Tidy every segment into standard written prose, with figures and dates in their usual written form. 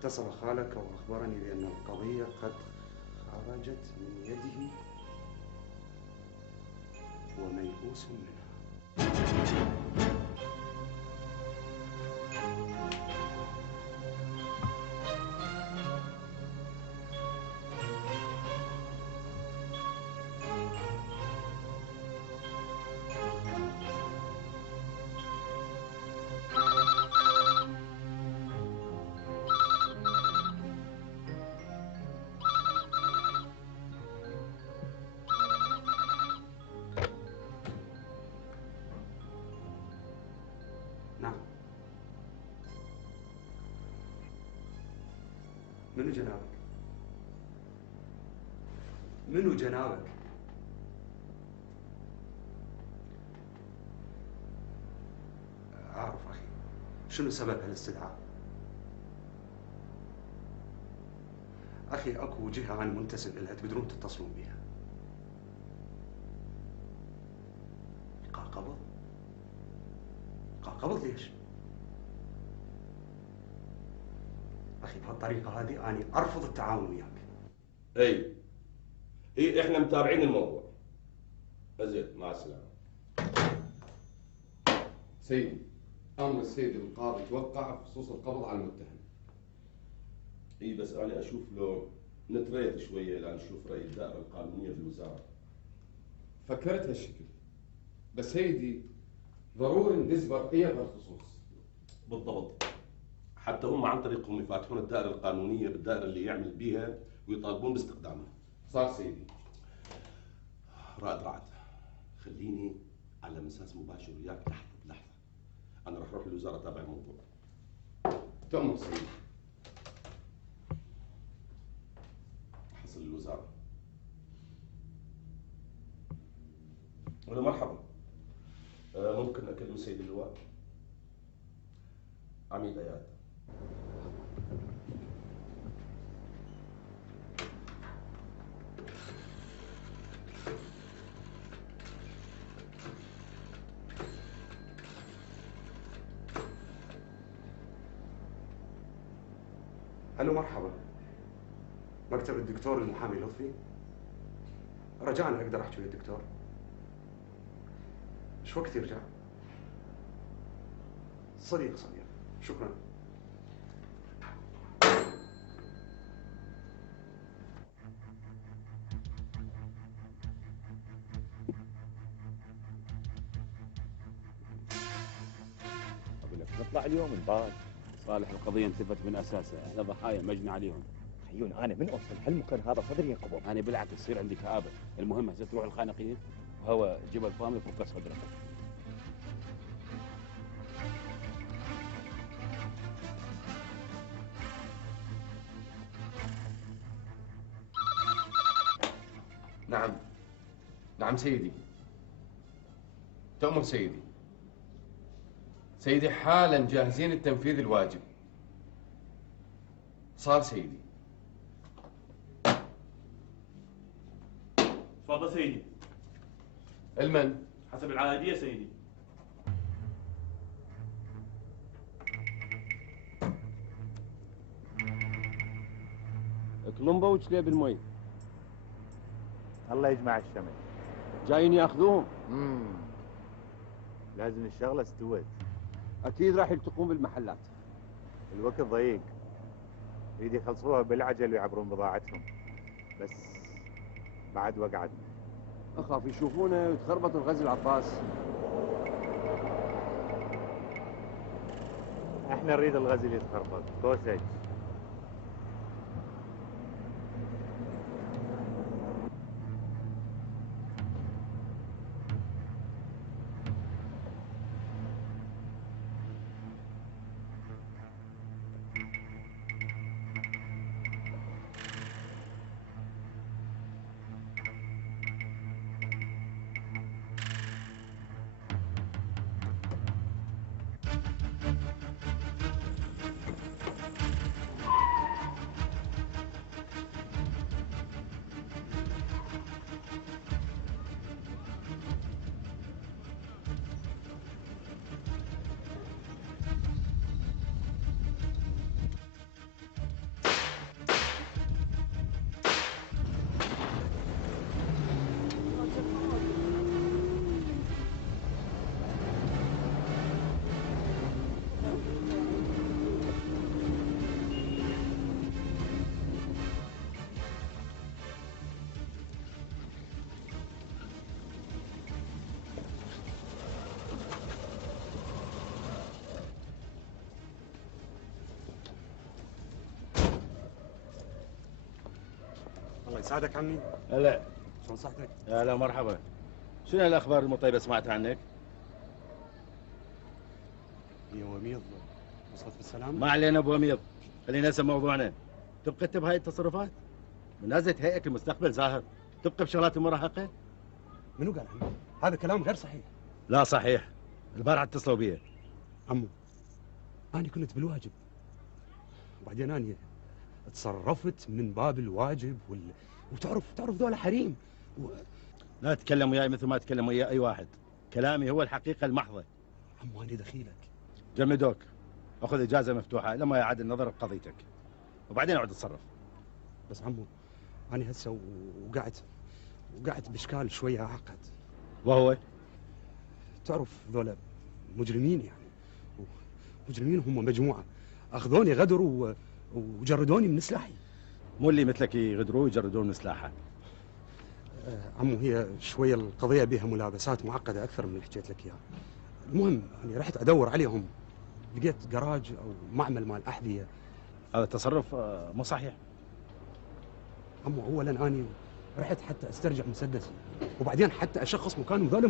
اتصل خالك وأخبرني بأن القضية قد خرجت من يده وميؤوس منها. نعم. منو جنابك؟ منو جنابك؟ أعرف أخي، شنو سبب هالاستدعاء؟ أخي أكو جهة أنا منتسب إلها تقدرون تتصلون بها. إيقاع قبض؟ إيقاع قبض ليش؟ أخي بهالطريقة هذه أنا أرفض التعاون وياك. اي احنا متابعين الموضوع. زين، مع السلامة. سيدي، أمر السيد القاضي توقع بخصوص القبض على المتهم. اي بس انا اشوف لو نتريث شويه لنشوف راي الدائره القانونيه في الوزاره. فكرت هالشكل، بس سيدي ضروري ندز برقيه بهالخصوص. بالضبط، حتى هم عن طريقهم يفاتحون الدائره القانونيه بالدائره اللي يعمل بيها ويطالبون باستخدامها. صار سيدي. رائد، خليني على مساس مباشر وياك لحظه بلحظه. انا راح اروح الوزاره اتابع الموضوع. تأمر سيدي. حصل الوزاره. ولا مرحبا. ممكن اكلم سيد اللواء؟ عميد اياد. ألو مرحبا، مكتب الدكتور المحامي لطفي؟ رجاء أقدر أحكي ويا الدكتور؟ شو وقت يرجع؟ صديق، شكرا. أقول لك نطلع اليوم نبات. صالح القضية انتفت من أساسها، احنا ضحايا مجني عليهم. عيون انا من اوصل هالمكان هذا صدري ينقبض. أنا بالعكس يصير عندي كآبة. المهم هسه تروح الخانقين هو جبل طامي فك صدرك. نعم سيدي. تأمر سيدي. سيدي حالا جاهزين لتنفيذ الواجب. صار سيدي. تفضل سيدي. المن؟ حسب العادية سيدي. كلمبة وشليب المي. الله يجمع الشمل. جايين ياخذوهم. لازم الشغله استوت. أكيد راح يلتقون بالمحلات. الوقت ضيق، يريد يخلصوها بالعجل ويعبرون بضاعتهم، بس بعد وقعد. أخاف يشوفونا ويتخربط الغزل عباس. احنا نريد الغزل يتخربط كوسج. الله يسعدك عمي. هلا. شلون صحتك؟ هلا مرحبا. شنو الاخبار المطيبه سمعت عنك؟ يا وميض وصلت بالسلامة؟ ما علينا ابو امير، خلينا ننسى موضوعنا. تبقى انت بهاي التصرفات؟ منازله هيئه المستقبل زاهر، تبقى بشغلات المراهقه؟ منو قال عمي؟ هذا كلام غير صحيح. لا صحيح، البارحه اتصلوا بي. عمو أنا كنت بالواجب، وبعدين أنا تصرفت من باب الواجب وتعرف ذولا حريم لا تتكلم وياي مثل ما تتكلم ويا اي واحد، كلامي هو الحقيقه المحضه. عمو أنا دخيلك. جمدوك، اخذ اجازه مفتوحه لما يعاد النظر بقضيتك، وبعدين اقعد اتصرف. بس عمو أنا هسه وقعت بإشكال شوية أعقد. وهو؟ تعرف ذولا مجرمين يعني، مجرمين هم مجموعة أخذوني غدر وجردوني من سلاحي. مو اللي مثلك يغدروا ويجردون من سلاحه. عمو هي شوية القضية بها ملابسات معقدة أكثر من اللي حكيت لك إياها. المهم أنا رحت أدور عليهم، لقيت جراج أو معمل مال أحذية. هذا تصرف مو صحيح. عمو أولا أنا رحت حتى أسترجع مسدسي، وبعدين حتى أشخص مكانهم. ذولا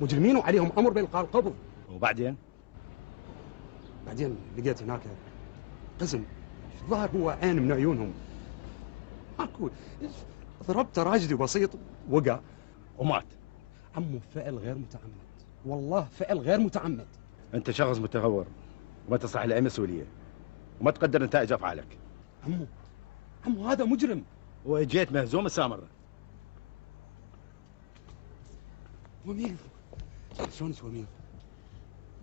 مجرمين وعليهم أمر بإلقاء القبض. وبعدين لقيت هناك قزم الظاهر هو عين من عيونهم. ماكو، ضربت راجلي بسيط وقع ومات. عمو فعل غير متعمد، والله فعل غير متعمد. انت شخص متهور وما تصلح لاي مسؤوليه وما تقدر نتائج افعالك. عمو هذا مجرم. وجيت مهزوم السامره. وميض شلون وميض؟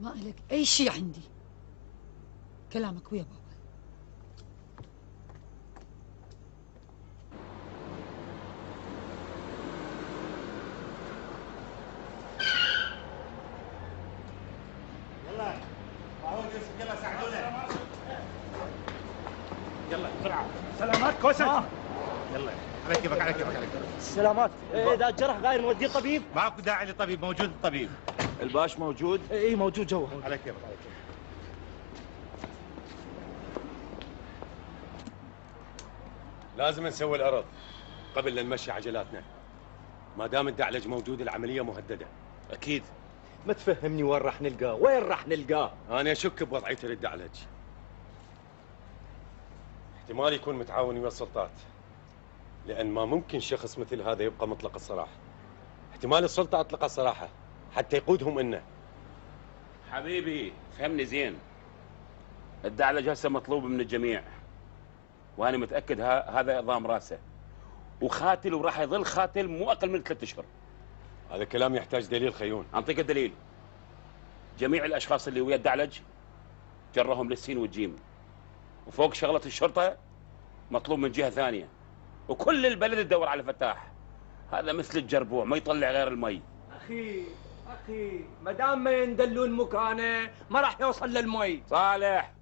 ما لك اي شيء عندي، كلامك ويا بابا. يلا معود يوسف، يلا ساعدونا. يلا بسرعة. سلامات كوسج. يلا على كيفك على كيفك على كيفك. سلامات. اذا الجرح غاير نوديه الطبيب. ماكو داعي للطبيب، موجود الطبيب. الباش موجود؟ اي موجود جوا. على كيفك على كيفك. لازم نسوي الأرض قبل لا نمشي عجلاتنا. ما دام الدعلج موجود العملية مهددة. اكيد. ما تفهمني وين راح نلقاه؟ وين راح نلقاه؟ أنا أشك بوضعيته للدعلج. احتمال يكون متعاون ويا السلطات، لأن ما ممكن شخص مثل هذا يبقى مطلق السراح. احتمال السلطة أطلق السراحة حتى يقودهم إنه. حبيبي فهمني زين، الدعلج هسه مطلوب من الجميع، وانا متاكد هذا اضام راسه وخاتل، وراح يظل خاتل مو اقل من 3 اشهر. هذا كلام يحتاج دليل خيون. اعطيك الدليل. جميع الاشخاص اللي ويا الدعلج جرهم للسين والجيم، وفوق شغله الشرطه مطلوب من جهه ثانيه، وكل البلد تدور على فتاح. هذا مثل الجربوع ما يطلع غير المي. اخي ما دام ما يندلون مكانه ما راح يوصل للمي. صالح،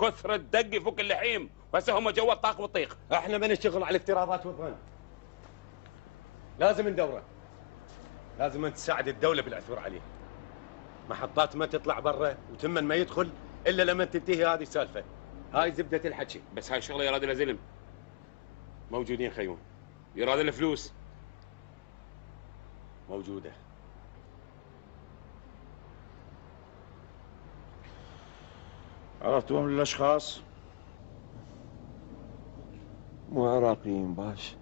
كثر الدق يفك اللحيم، وهسه هم جوا الطاق والطيق. احنا ما نشتغل على الافتراضات والظن. لازم ندوره. لازم أن تساعد الدولة بالعثور عليه. محطات ما تطلع برا وتمن ما يدخل الا لما تنتهي هذه السالفه. هاي زبده الحكي. بس هاي شغله يراد لها زلم. موجودين خيون. يراد لها فلوس. موجوده. عرفتوا من الاشخاص؟ مو عراقيين باش.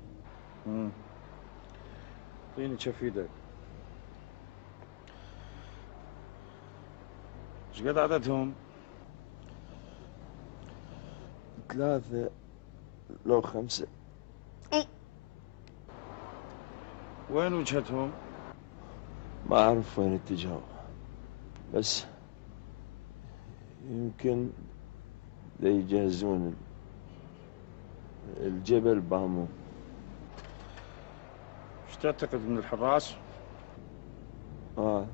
اعطيني كف ايدك. ايش قد عددهم؟ 3 لو 5. وين وجهتهم؟ ما اعرف وين اتجهوا، بس يمكن يجهزون الجبل بامو. ايش تعتقد من الحراس؟ ما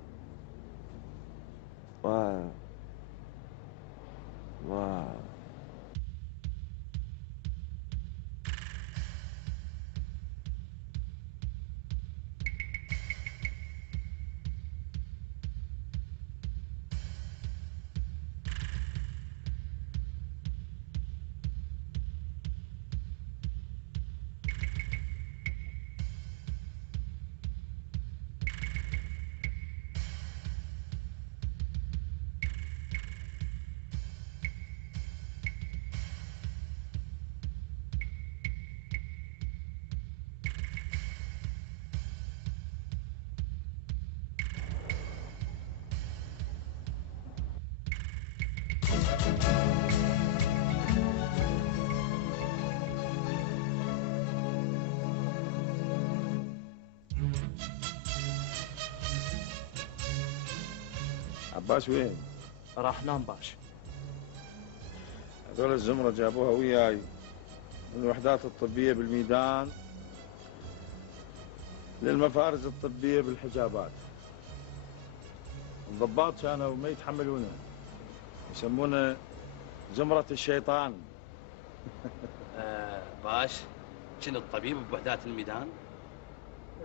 عباس وين؟ راح نام باش. هذول الزمرة جابوها وياي من الوحدات الطبية بالميدان للمفارز الطبية بالحجابات. الضباط كانوا ما يتحملونه، يسمونه زمرة الشيطان. باش كنت الطبيب بوحدات الميدان؟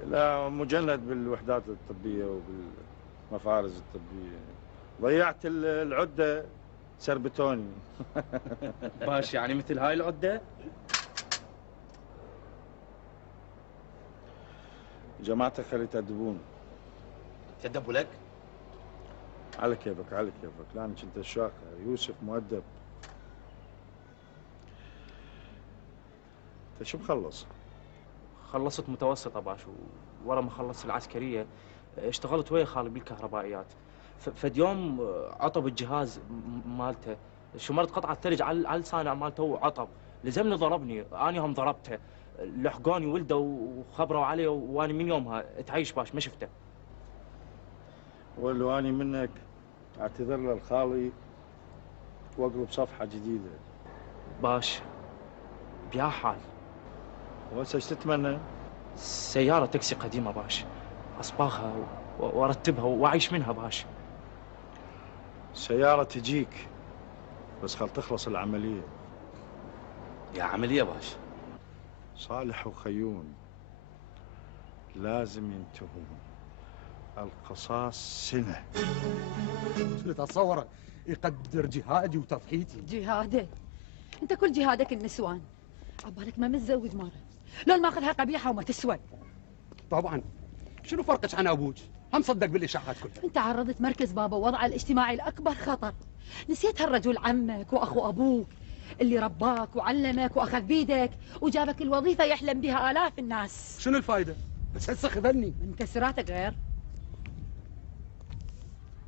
لا، مجند بالوحدات الطبية وبالمفارز الطبية. ضيعت العدة سربتوني. باش يعني مثل هاي العدة؟ جماعتك خلي يتأدبون. تدبوا لك؟ على كيفك على كيفك، لانك انت الشاقة يوسف مؤدب. انت شو مخلص؟ خلصت متوسطة باش، ورا ما خلصت العسكرية اشتغلت ويا خالي بالكهربائيات. فد يوم عطب الجهاز مالته، شمرت قطعة ثلج على الصانع مالته وعطب، لزمني ضربني، انا هم ضربته، لحقوني ولده وخبروا عليه، وانا من يومها تعيش باش ما شفته. ولو اني منك اعتذر للخالي واقلب صفحة جديدة. باش بيا حال. وهسه ايش تتمنى؟ سيارة تاكسي قديمة باش، اصباغها وارتبها واعيش منها باش. سيارة تجيك بس خل تخلص العملية. يا عملية باش؟ صالح وخيون لازم ينتهون. القصاص سنة. شنو تتصوره يقدر جهادي وتضحيتي؟ جهاده؟ انت كل جهادك النسوان، عبالك ما متزوج مرة، لو ماخذها قبيحة وما تسوى. طبعا، شنو فرقك عن ابوك؟ هم صدق بالاشاعات كلها. انت عرضت مركز بابا وضعه الاجتماعي لاكبر خطر. نسيت هالرجل عمك واخو ابوك اللي رباك وعلمك واخذ بيدك وجابك الوظيفة يحلم بها آلاف الناس. شنو الفائدة؟ بس هسه خذلني. مكسراتك غير.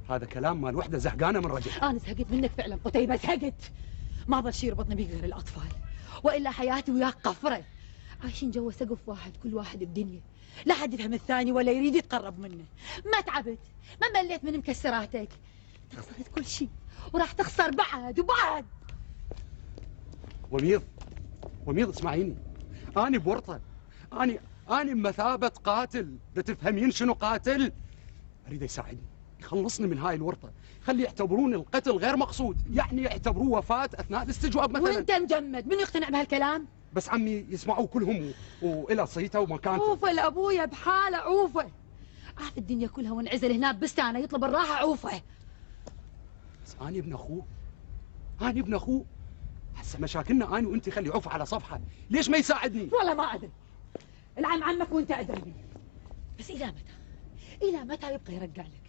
هذا كلام مال وحده زهقانه من رجل. انا زهقت منك فعلا قتيبة، زهقت. ما ظل شي يربطني بيك غير الاطفال، والا حياتي وياك قفره. عايشين جوا سقف واحد، كل واحد بدنيا، لا حد يفهم الثاني ولا يريد يتقرب منه. ما تعبت، ما مليت من مكسراتك. خسرت كل شيء وراح تخسر بعد وبعد. وميض اسمعيني، اني بورطه، اني بمثابه قاتل. تفهمين شنو قاتل؟ اريد يساعدني يخلصني من هاي الورطه، خلي يعتبرون القتل غير مقصود، يعني يعتبروه وفاه اثناء الاستجواب مثلا. وانت مجمد، من يقتنع بهالكلام؟ بس عمي يسمعوا كلهم والى صيته ومكانته. عوفه لابويا بحاله، عوفه. عاف الدنيا كلها وانعزل هناك بستانه يطلب الراحه، عوفه. بس اني ابن اخوه، هسه مشاكلنا انا وانت خلي عوف على صفحه، ليش ما يساعدني؟ والله ما ادري، العم عمك وانت ادري مني. بس الى متى يبقى يرجع لك؟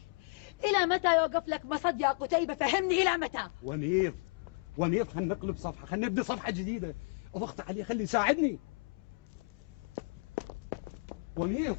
الى متى يوقف لك مصد يا قتيبة؟ فهمني الى متى؟ وميض خلينا نقلب صفحه، خلينا نبدا صفحه جديده. اضغط عليه خليه يساعدني. وميض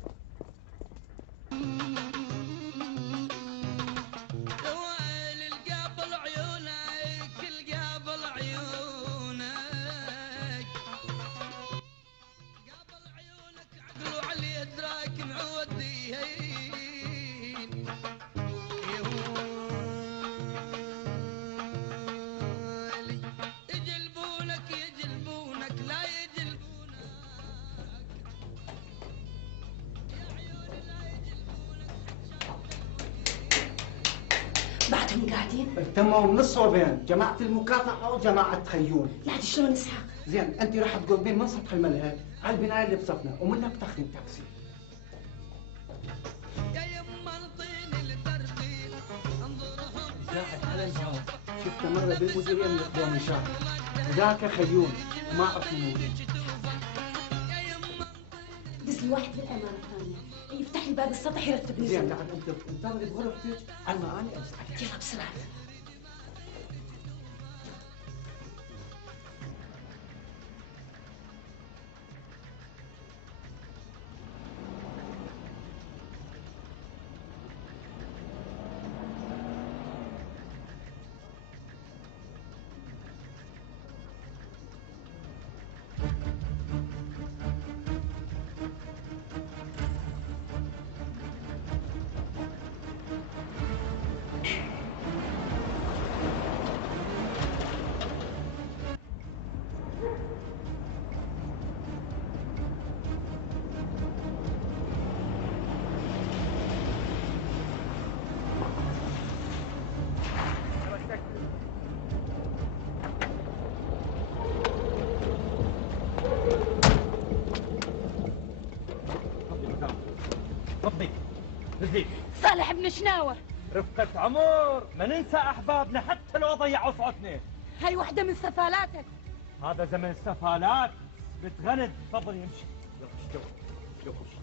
بعدهم قاعدين؟ اجتمعوا من الصوبين، جماعة المكافحة وجماعة خيون. يعني شلون اسحاق؟ زين، انت راح تقربين من سطح الملهى على البناية اللي بصفنا، ومنك تاخذين تاكسي. زاحف على الباب، شفته مرة بالمديرية من اخوان شاهد، وذاك خيون ما اعرف منو. دز لي واحد بالامانة الثانية يفتح لي باب السطح يرتب لي. زين، تعال انت انتظري بغرفتك على ما اني امسحك. يلا بسرعة. الهيك؟ صالح بن شناوة. رفقة عمر، ما ننسى أحبابنا حتى لو ضيعوا صوتنا. هاي وحدة من سفالاتك. هذا زمن السفالات. بتغند، تفضل يمشي. يلا جو خش.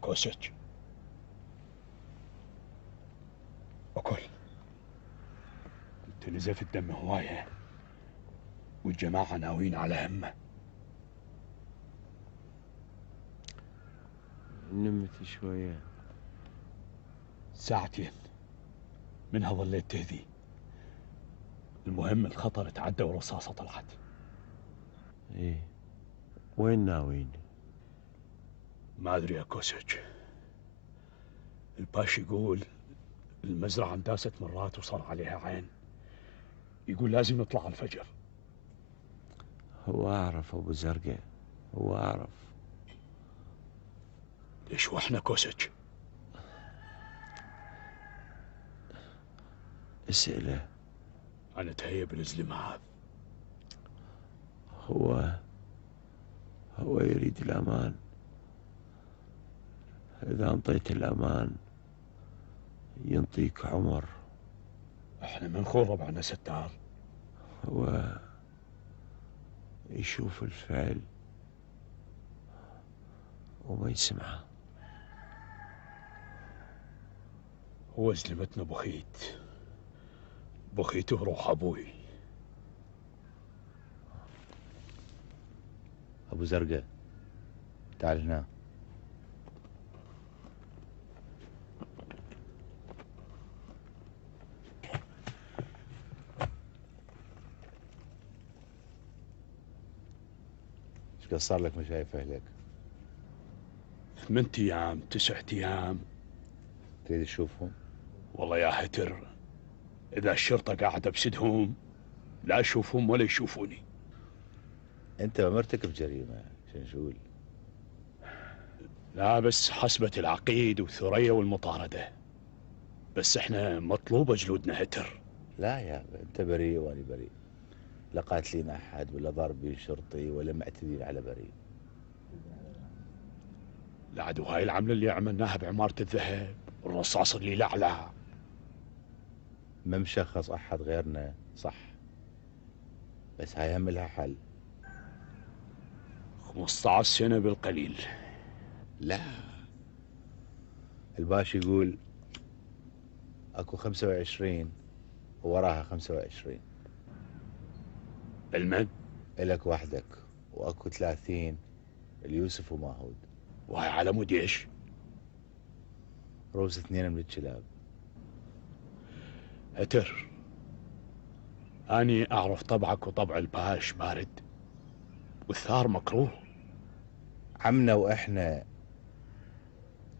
كوسج أكل. انت نزف الدم هواية والجماعة ناويين على همه. نمت شوية. ساعتين منها ظليت تهدي. المهم الخطر تعدى والرصاصة طلعت. ايه وين ناويين؟ ما ادري يا كوسج. الباش يقول المزرعة انداست مرات وصار عليها عين. يقول لازم نطلع على الفجر. هو اعرف ابو زرقة، هو اعرف. ليش واحنا كوسج؟ اسئلة. انا تهيب نزلي معاه. هو يريد الامان. اذا انطيت الامان ينطيك عمر. احنا من خون ربعنا ستار. هو يشوف الفعل وما يسمعه. هو زلمتنا بخيت وروح ابوي. ابو زرقة تعال هنا. ايش قد صار لك ما شايف اهلك؟ 8 ايام 9 ايام. تريد تشوفهم؟ والله يا هتر، اذا الشرطة قاعدة بسدهم لا اشوفهم ولا يشوفوني. انت ما مرتكب جريمة شنشول. لا بس حسبة العقيد وثريا والمطاردة. بس احنا مطلوبة جلودنا هتر. لا يا انت بريء وانا بريء. لا قاتلين احد ولا ضاربين شرطي ولا معتدين على بريء. العدو هاي العملة اللي عملناها بعمارة الذهب، الرصاص اللي لعلع. ما مشخص احد غيرنا صح، بس هاي هم لها حل. 15 سنة بالقليل. لا الباشا يقول اكو 25 ووراها 25. المن؟ الك وحدك واكو 30 اليوسف وماهود. وهاي على مود ايش؟ روز 2 من الكلاب. هتر، اني اعرف طبعك وطبع الباش بارد والثار مكروه. عمنا واحنا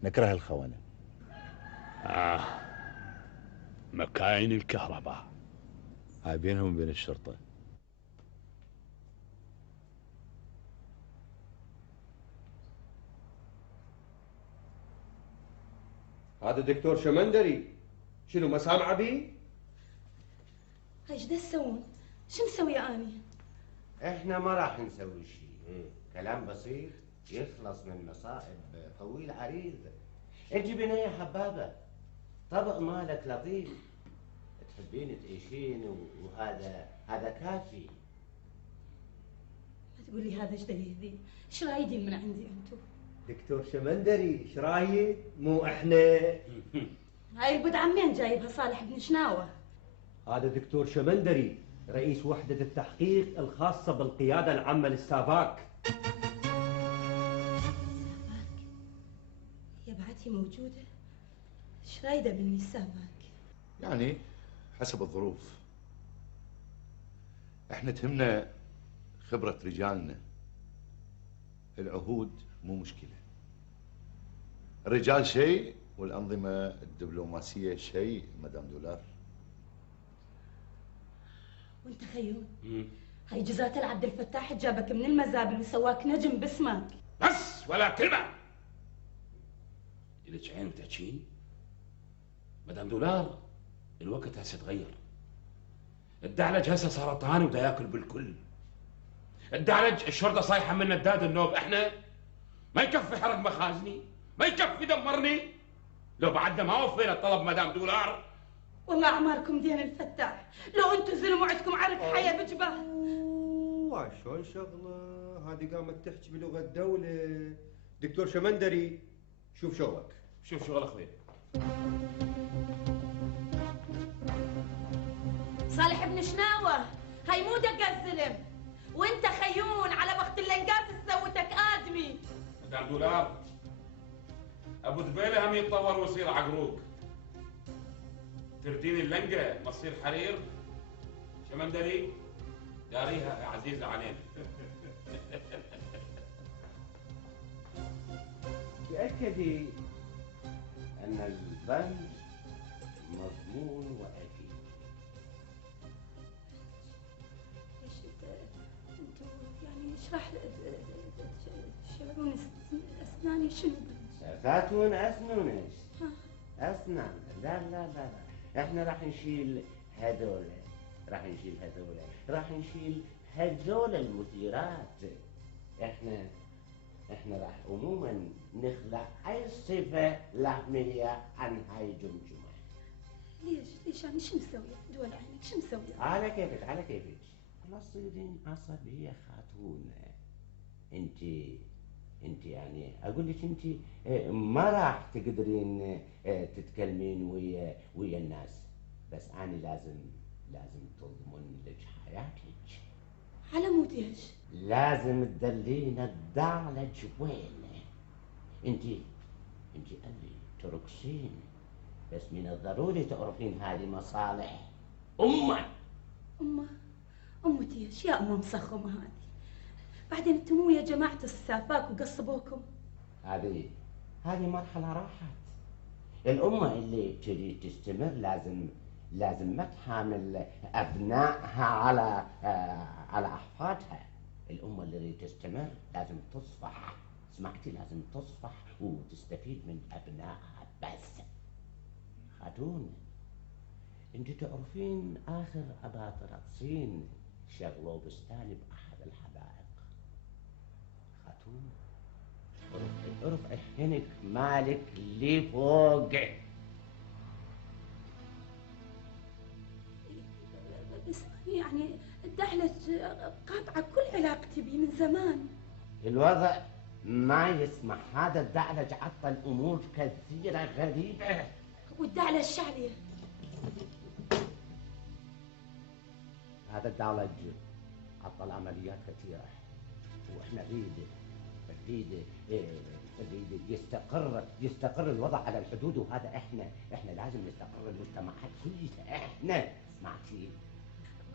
نكره الخونة. مكاين الكهرباء هاي بينهم وبين الشرطة. هذا دكتور شمندري، شنو ما سامعه بي؟ ايش دا تسوون؟ شو مسوي اني؟ احنا ما راح نسوي شيء، كلام بسيط يخلص من مصائب طويل عريض. تجيبين يا حبابه طبق مالك لطيف تحبين تعيشين وهذا كافي. ما تقول لي هذا ايش دا يهدي؟ ايش رايدين من عندي انتم؟ دكتور شمندري ايش رايد؟ مو احنا. هاي البد عمين جايبها صالح بن شناوة. هذا دكتور شمندري رئيس وحدة التحقيق الخاصة بالقيادة العامة للساباك. يا بعتي موجودة؟ ايش رايدة مني الساباك؟ يعني حسب الظروف. احنا تهمنا خبرة رجالنا. العهود مو مشكلة. الرجال شيء والأنظمة الدبلوماسية شيء مدام دولار. وانت خيون هاي جزات العبد الفتاح جابك من المزابل وسواك نجم باسمك. بس ولا كلمة. إلك عين وتحكيني؟ مدام دولار الوقت هسه تغير. الدعلج هسه سرطان ودا ياكل بالكل. الدعلج الشرطه صايحه من الداد النوب، احنا ما يكفي حرق مخازني، ما يكفي دمرني. لو بعدنا ما وفينا الطلب مدام دولار. والله اعماركم دين الفتاح، لو انتم زلموا عندكم عرق حياه بجباه. شلون شغله هذه قامت تحكي بلغه الدوله. دكتور شمندري شوف شغلك. شوف شغل اخوي. صالح ابن شناوه، هاي مو دقه الزلم، وانت خيون على بخت اللنقات سوتك ادمي. مدام دولار ابو ذبيله هم يتطور ويصير عقروق. ترديني اللنقه ما تصير حرير. شمندري داريها يا عزيزه علينا. تأكدي أن البنك مضمون وأكيد. ايش انتوا يعني اشرح شعرون اسناني شنو؟ فاتون أسنون ايش؟ أسنان. لا لا لا لا، احنا راح نشيل هذول، راح نشيل هذول، راح نشيل هذول المثيرات. احنا راح عموما نخلع اي صفه لحميه عن هاي الجمجمه. ليش يعني شو مسويه؟ دول عينك شو مسويه؟ على كيفك على كيفك. تصيرين عصبيه خاتون. انت يعني اقول لك انت ما راح تقدرين تتكلمين ويا الناس، بس انا لازم تضمن لك حياتك. على مود ايش؟ لازم تدلين الدعلج وين. انت اللي ترقصين، بس من الضروري تعرفين هذه مصالح امه. امه ايش يا امه مسخمه هذه؟ بعدين انتم مو يا جماعه السافاك وقصبوكم. هذه مرحله راحت. الامه اللي تريد تستمر لازم ما تحامل ابنائها على احفادها. الامه اللي تريد تستمر لازم تصفح. سمعتي؟ لازم تصفح وتستفيد من ابنائها. بس خاتون، انت تعرفين اخر اباطرطسين شغلوا بستان باحد الحدائق. خاتون ارفعي عينك مالك لفوق. بس يعني الدعلج قاطعه كل علاقتي بيه من زمان. الوضع ما يسمح. هذا الدعلج عطل امور كثيره غريبه. والدعلج شعليه. هذا الدعلج عطل عمليات كثيره، واحنا نريد يستقر الوضع على الحدود. وهذا احنا لازم نستقر المجتمعات كلها. احنا سمعتي؟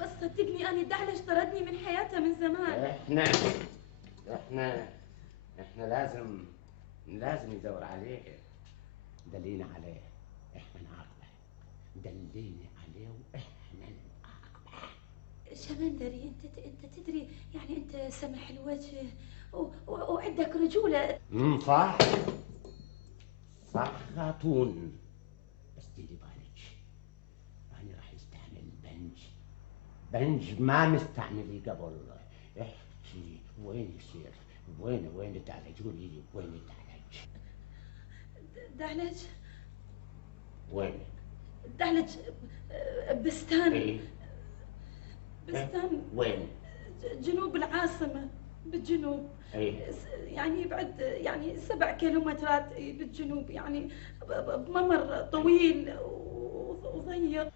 بس صدقني انا الدعلج طردني من حياته من زمان. احنا لازم ندور عليه. دلينا عليه احنا نعاقبه. دلينا عليه واحنا نعاقبه. شمندري انت تدري يعني انت سمح الوجه وعندك رجوله. صح خاتون، بس ديري بالك انا راح استعمل بنج ما مستعملي قبل. احكي وين يصير؟ وين الدعلج؟ قولي لي وين الدعلج؟ دعلج؟ وين؟ الدعلج بستان. ايه؟ بستان وين؟ جنوب العاصمة، بالجنوب. ايه؟ يعني يبعد يعني 7 كيلومترات بالجنوب، يعني بممر طويل وضيق.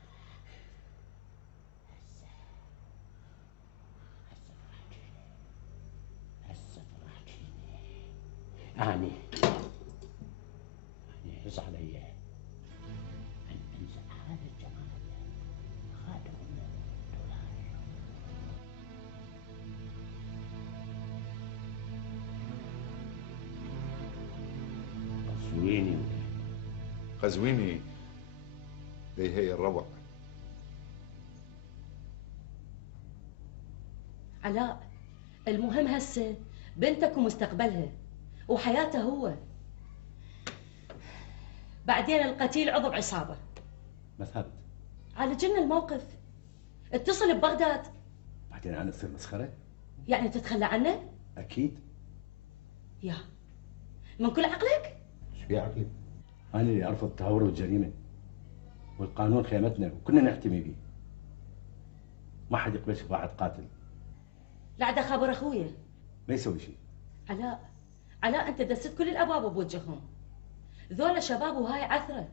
أنا يحز علي أن أنسى هذا الجمال. خاتم دولار. قزويني هي الروع. علاء، المهم هسه بنتك ومستقبلها وحياته هو. بعدين القتيل عضو عصابة. مثبت عالج لنا الموقف. اتصل ببغداد. بعدين انا اصير مسخره؟ يعني تتخلى عنه؟ اكيد. يا من كل عقلك؟ ايش في عقلي؟ انا اللي ارفض التهور والجريمه، والقانون خيمتنا وكنا نحتمي به. ما حد يقبل يشوف واحد قاتل. لا عاد خبر اخويا. ما يسوي شيء. علاء انت دست كل الابواب بوجههم. ذولا شباب وهاي عثره.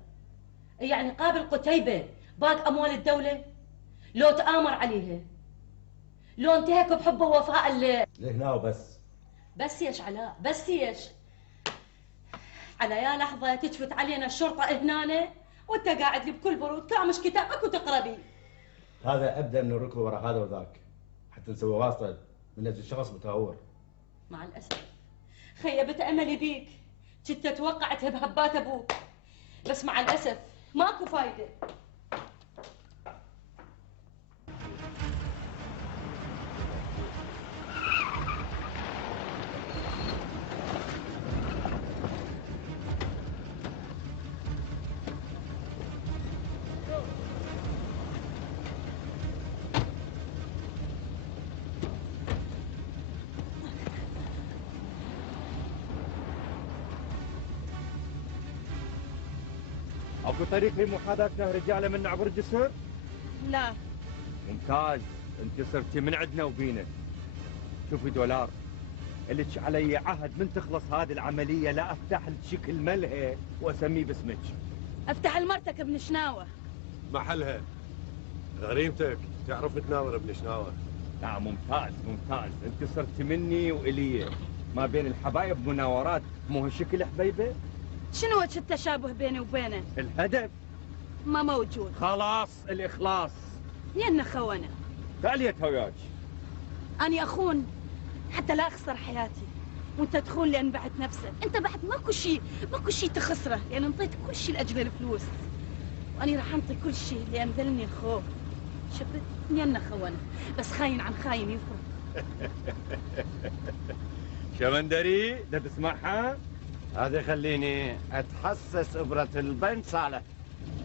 يعني قابل قتيبه باق اموال الدوله لو تآمر عليها، لو انتهك بحبه ووفاء لهنا وبس. بس يش علاء، بس يش على يا لحظه تجفت علينا الشرطه هنا وانت قاعد لي بكل برود كامش كتابك وتقرا بي. هذا ابدا من الركض ورا هذا وذاك حتى نسوي واسطه من اجل شخص متهور. مع الاسف خيبت املي بيك، كنت توقعتها بهبات ابوك، بس مع الاسف ماكو فايده. اكو طريق لمحاذاة نهر الجالة من عبر الجسر؟ لا. ممتاز، انت صرتي من عندنا وبينا. شوفي دولار، لك علي عهد من تخلص هذه العملية لا افتح لك شكل ملهى واسميه باسمك. افتح لمرتك ابن شناوة. محلها غريمتك تعرف تناور ابن شناوة. لا ممتاز، انت صرتي مني والي، ما بين الحبايب مناورات، مو هالشكل حبيبه؟ شنو وجه التشابه بيني وبينه؟ الهدف ما موجود. خلاص الإخلاص. ينا خونة. تعاليت وياك. أنا أخون حتى لا أخسر حياتي، وأنت تخون لأن بعت نفسك، أنت بعد ماكو شيء تخسره، لأن انطيت كل شيء لأجل الفلوس، وأنا راح أنطي كل شيء لأن ذلني الخوف. شفت؟ ينا خونة، بس خاين عن خاين يفرق. شمندري ده تسمعها؟ هذا يخليني اتحسس ابرة البن صالح.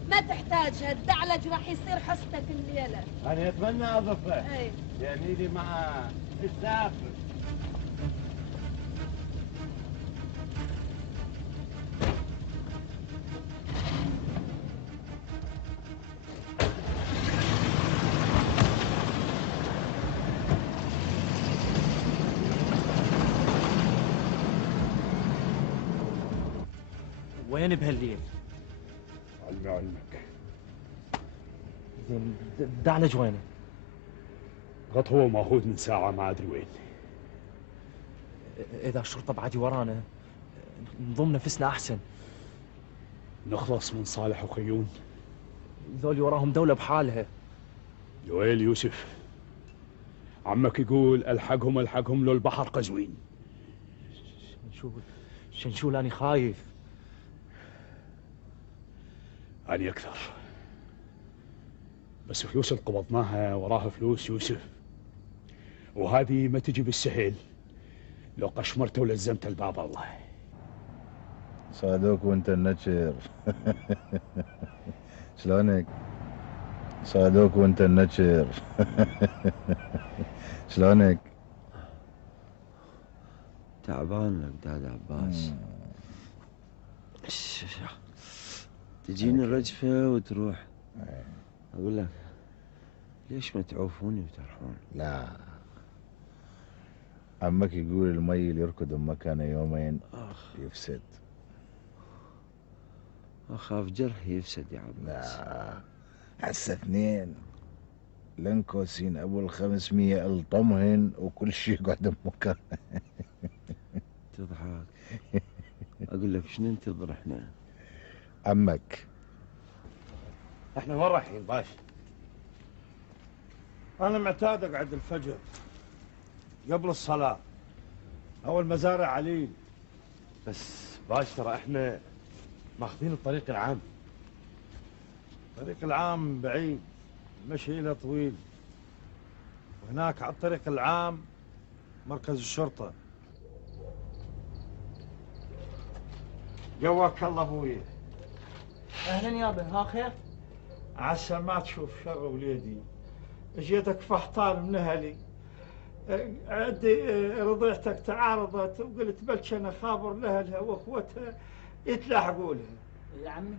ما تحتاج هالدعلج راح يصير حصتك الليلة. انا اتمنى اضفه. اي يعني لي مع السافر. وين بهالليل؟ علمي علمك. زين الدعلج وينه؟ قط هو ماخوذ من ساعة ما أدري وين. إذا الشرطة بعدي ورانا نضم نفسنا أحسن. نخلص من صالح وخيون. ذولي وراهم دولة بحالها. يويل يوسف، عمك يقول الحقهم لو البحر قزوين. شنشول أنا خايف. أنا أكثر، بس فلوس اللي قبضناها وراها فلوس يوسف، وهذه ما تجي بالسهل لو قشمرته ولزمته الباب. الله صادوك وانت النشر. شلونك؟ صادوك وانت النشر. شلونك؟ تعبان لك داد عباس. تجيني الرجفة وتروح. أقول لك ليش ما تعوفوني وترحون؟ لا، عمك يقول المي اللي يركض بمكانه يومين يفسد. أخاف جرحي يفسد يا عباس. لا، هسه اثنين لنكوسين ابو ال500 الطمهن وكل شيء يقعد بمكانه. تضحك. أقول لك شنو ننتظر احنا؟ عمك احنا وين رايحين باشا؟ انا معتاد اقعد الفجر قبل الصلاة اول مزارع عليل. بس باش ترى احنا ماخذين الطريق العام. الطريق العام بعيد، المشي له طويل، وهناك على الطريق العام مركز الشرطة. قواك الله ابوي. اهلا يابا، ها خير؟ عسى ما تشوف شر وليدي. جيتك فحطان من اهلي، عندي رضيعتك تعارضت وقلت بلش انا خابر لاهلها واخوتها يتلاحقوا لها. يا عمي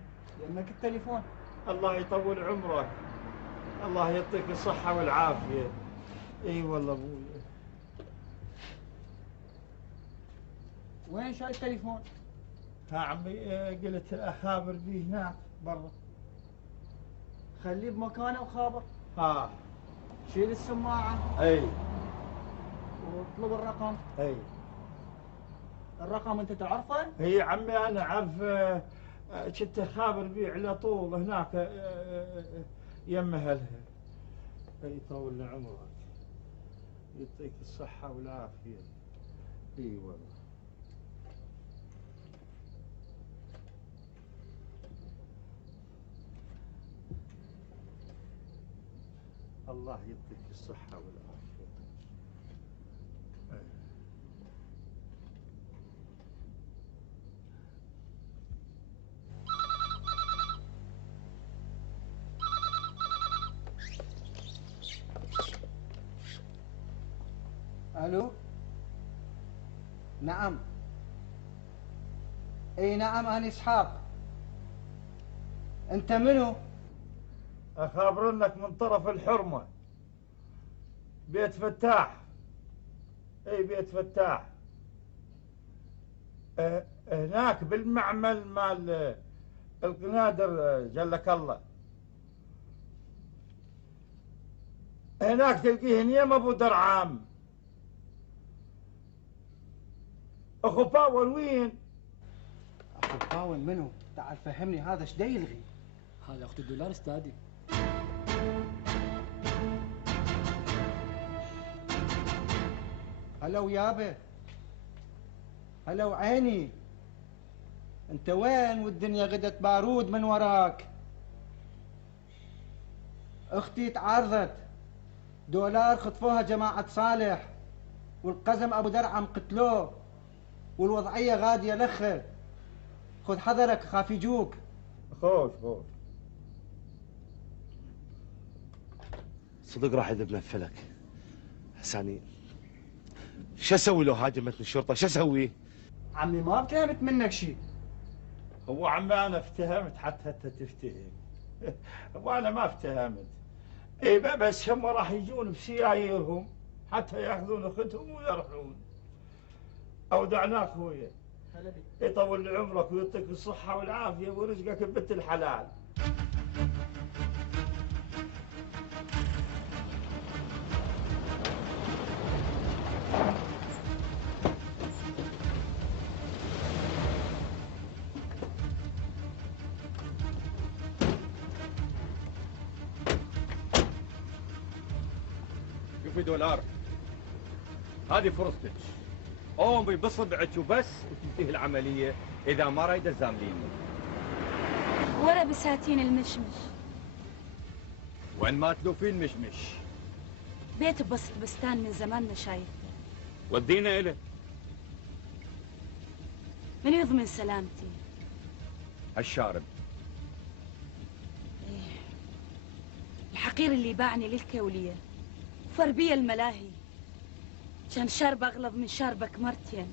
يمك التليفون. الله يطول عمرك، الله يعطيك الصحة والعافية. اي والله ابوي. وين شايل التليفون؟ ها عمي قلت اخابر بيه هناك برا. خليه بمكانه وخابر. ها شيل السماعة. اي. واطلب الرقم. اي. الرقم انت تعرفه؟ اي عمي انا اعرف، كنت اخابر بيه على طول هناك يم اهلها. اي يطول عمرك، يعطيك الصحة والعافية. اي والله. الله يعطيك الصحة والعافية. الو. نعم. اي نعم انا اسحاق. انت منو؟ اخابرنك من طرف الحرمة، بيت فتاح. اي بيت فتاح، هناك بالمعمل مال القنادر جلك الله. هناك تلقيه نيم ابو درعام. اخو باول وين؟ اخو باول منو؟ تعال فهمني هذا ايش دا يلغي؟ هذا اخت الدولار استاذي. هلا ويابا، هلا وعيني. انت وين والدنيا غدت بارود من وراك؟ اختي تعارضت، دولار خطفوها جماعة صالح، والقزم ابو درعم قتلوه، والوضعية غادية لخه. خذ حذرك خاف يجوك. خوش خوش. صدق راح يذبنا بفلك. حساني شو اسوي لو هاجمتني الشرطه؟ شو اسوي؟ عمي ما فتهمت منك شيء. هو عمي انا افتهمت حتى انت تفتهم. وانا ما افتهمت. اي بس هم راح يجون بسيايرهم حتى ياخذون اختهم ويرحلون. اودعناك خويا. يطول عمرك ويعطيك الصحه والعافيه ورزقك ببنت الحلال. شوفي دولار، هذه فرصتك. قومي بصبعك وبس وتنتهي العملية. إذا ما رايدة زامليني. ورا بساتين المشمش. وين ما تلوفين مشمش؟ بيت بوسط بستان من زمان ما شايفته. ودينا إله. من يضمن سلامتي؟ هالشارب. إيه. الحقير اللي باعني للكولية وفربية الملاهي كان شارب أغلظ من شاربك مرتين.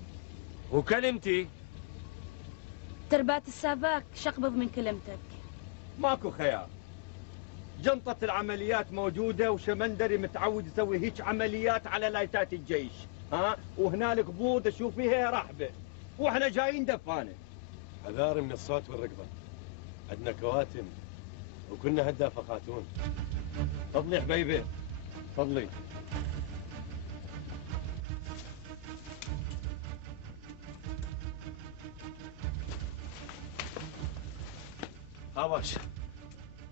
وكلمتي؟ تربات الساباك شقبض من كلمتك. ماكو خيار. جنطة العمليات موجودة وشمندري متعود يسوي هيك عمليات على لايتات الجيش. ها؟ وهنا القبوض اشوف فيها رحبة. واحنا جايين دفانة. حذاري من الصوت والركضة. عندنا كواتم وكنا هدافة خاتون. تفضلي حبيبي. تفضلي. هاواش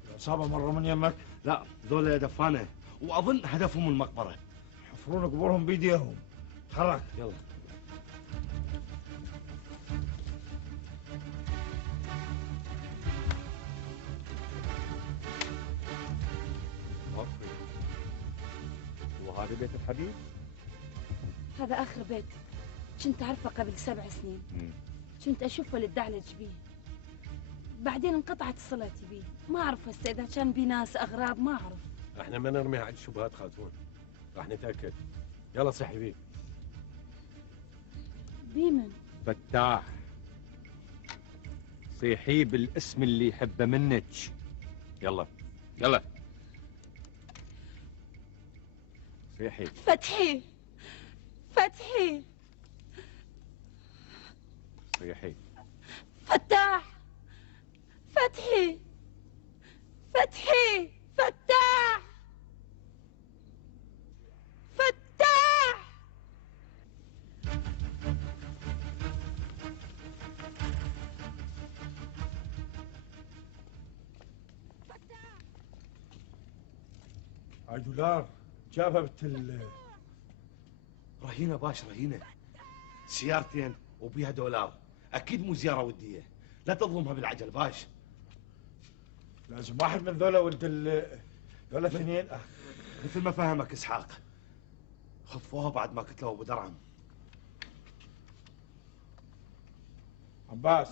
العصابة مرة من يمك؟ لا ذولا دفانة واظن هدفهم المقبرة. يحفرون قبورهم بيديهم. حرك يلا. وهذا بيت الحبيب؟ هذا آخر بيت كنت أعرفه قبل 7 سنين. كنت أشوفه للدعلج بيه. بعدين انقطعت صلتي بيه، ما اعرف هسه اذا كان بي ناس اغراب، ما اعرف. احنا ما نرمي على الشبهات خاتون، راح نتاكد. يلا صحي بيه. بيمن فتاح، صيحي بالاسم اللي يحبه منك. يلا يلا صيحي. فتحي فتحي صيحي. فتاح فتحي فتحي فتاح فتاح. دولار جابت رهينه باش رهينه، سيارتين وبيها دولار، اكيد مو زياره وديه، لا تظلمها بالعجل باش. لازم واحد من ذولا ولد ذولا اثنين. مثل ما فهمك اسحاق، خفوها بعد ما قتلوا ابو درعم. عباس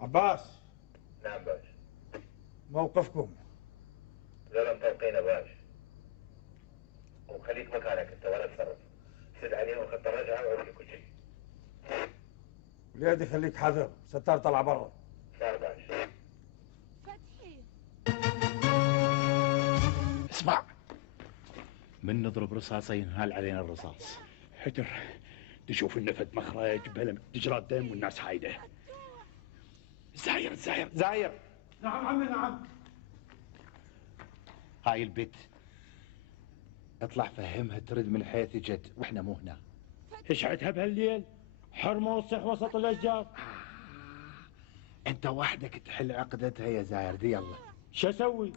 عباس. نعم باش. موقفكم؟ ذولا مطلقين باش، وخليك مكانك انت ولا تصرف، سد عليهم خط الرجعه وعرف كل شيء. وليدي خليك حذر، ستار طلع برا. صار باش. اسمع، من نضرب رصاصين هال علينا الرصاص. حجر تشوف النفد مخرج بلا تجرى الدم والناس حايده. زاير زاير زاير. نعم عمي نعم. هاي البت اطلع فهمها ترد من حيث جت واحنا مو هنا. ايش عدها بهالليل؟ حرمه وصح وسط الاشجار. انت وحدك تحل عقدتها يا زاير دي. يلا شو اسوي؟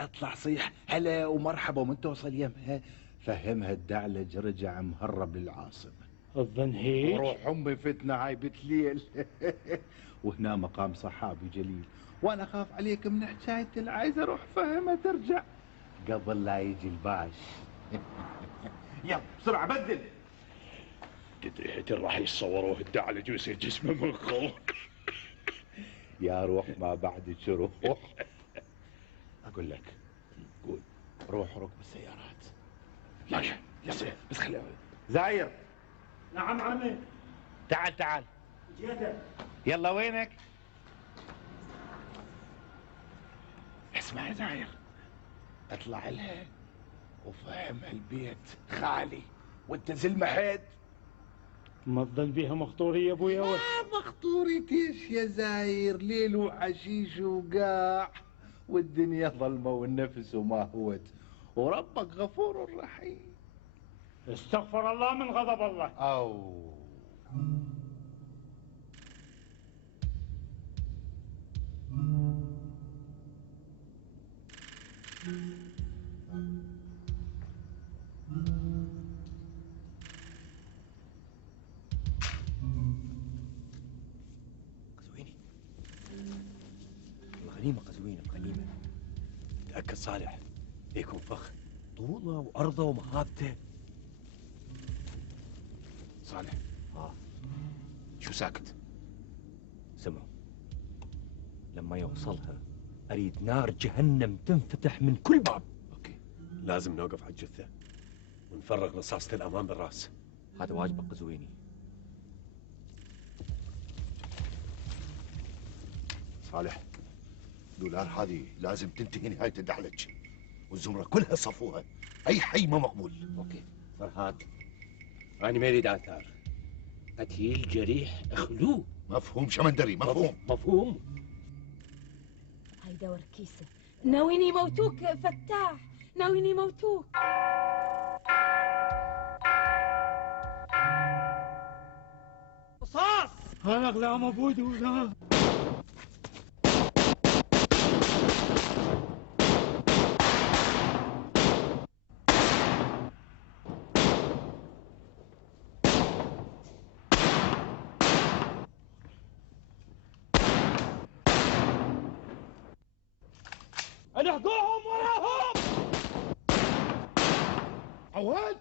اطلع صيح هلا ومرحبا ومن توصل يمها فهمها الدعلج رجع مهرب للعاصمه. الظن هيك؟ روح امي فتنه هاي بتليل. وهنا مقام صحابي جليل، وانا اخاف عليك من حكايه العايز اروح فهمها ترجع قبل لا يجي الباش. يلا بسرعه بدل. تدري حتى راح يصوروه الدعلج ويصير جسمه منخور. يا روح ما بعد شروح. اقول لك قول روح ركب السيارات. ماشي يلا بس خليها. زاير. نعم عمي. تعال تعال. جيتك. يلا وينك؟ اسمع يا زاير، اطلع لها وفهمها البيت خالي وانت زي المحيد. ما تظل بيها مخطوري يا ابويا؟ ما مخطوري ايش يا زاير، ليل وحشيش وقاع والدنيا ظلمه والنفس وما هوت وربك غفور رحيم. استغفر الله من غضب الله. او قزويني، الغنيمة قزوينة الغنيمة. تأكد صالح يكون فخ طوله وأرضه ومهابته. صالح شو ساكت؟ سمعوا، لما يوصلها أريد نار جهنم تنفتح من كل باب. اوكي، لازم نوقف على الجثة ونفرغ رصاصة الأمام بالراس. هذا واجبك قزويني. صالح، دولار هذه لازم تنتهي نهاية الدعلج والزمرة كلها صفوها، أي حي ما مقبول. اوكي فرهاد، أنا ما أريد آثار. قتيل جريح اخلوه. مفهوم شمندري، مفهوم. مفهوم. هاي دور كيسة. ناويين يموتوك فتاح، ناويين يموتوك. رصاص. هذا اقلام ابوي دولار. الحقوهم وراهم. عواد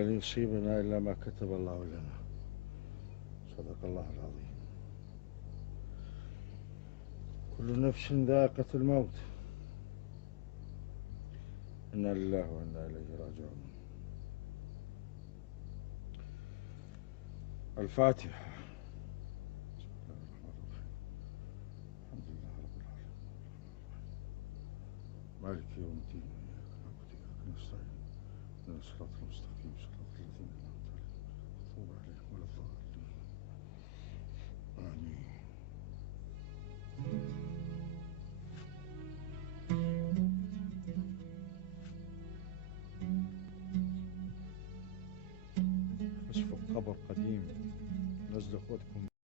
ولن يصيبنا إلا ما كتب الله لنا. صدق الله العظيم. كل نفس ذائقة الموت. إنا لله وإنا إليه راجعون. الفاتحة. بسم الله الرحمن الرحيم. الحمد لله رب العالمين. مالك يوم الدين. إياك نعبد وإياك نستعين. اهدنا الصراط المستقيم صراط الذين أنعمت عليهم غير المغضوب عليهم ولا الضالين. آمين. كشف القبر قديم، نزل اخوتكم